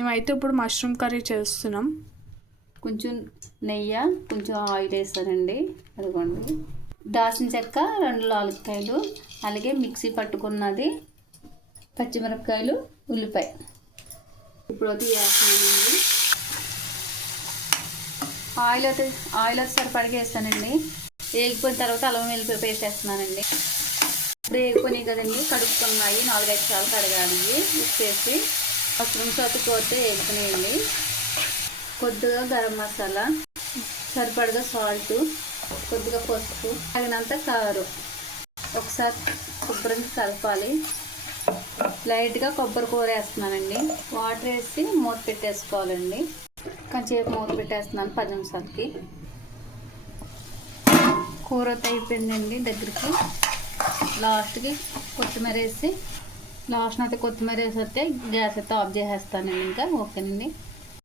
మేమైతే ఇప్పుడు mushroom curry చేస్తున్నాం. కొంచెం నెయ్యి, కొంచెం ఆయిల్ వేస్తానండి. అదిగోండి, దాల్చిన చెక్క, 2 యాలక్కాయలు, అలాగే మిక్సీ పట్టుకున్నది, పచ్చిమిరపకాయలు, ఉల్లిపాయ. ఇప్పుడు అది వేస్తానండి. ఆయిల్ అయితే సరిపడిగా వేస్తానండి. వేగిపోయిన తర్వాత అల్లం వెల్లుల్లి పేస్ట్ వేస్తున్నానండి. ఇప్పుడు వేగిపోయినాయి కదండి, కడుక్కున్నాయి, 4-5 సార్లు కడగాలి. ఉప్పేసి మష్రూమ్స్ అయితే పోతే వేగిపోయినాయండి. కొద్దిగా గరం మసాలా, సరిపడగా సాల్ట్, కొద్దిగా పసుపు, తగినంత కారం. ఒకసారి శుభ్రంగా కలపాలి. లైట్గా కొబ్బరి కూర వేస్తున్నానండి. వాటర్ వేసి మూత పెట్టేసుకోవాలండి. కొంచెంసేపు మూత పెట్టేస్తున్నాను 10 నిమిషాలకి. కూర అయితే అయిపోయిందండి దగ్గరికి. లాస్ట్కి కొత్తిమీర వేసి, లాస్ట్ని అయితే కొత్తిమీర వేసి వస్తే గ్యాస్ అయితే ఆఫ్ చేసేస్తానండి. ఇంకా ఓకేనండి.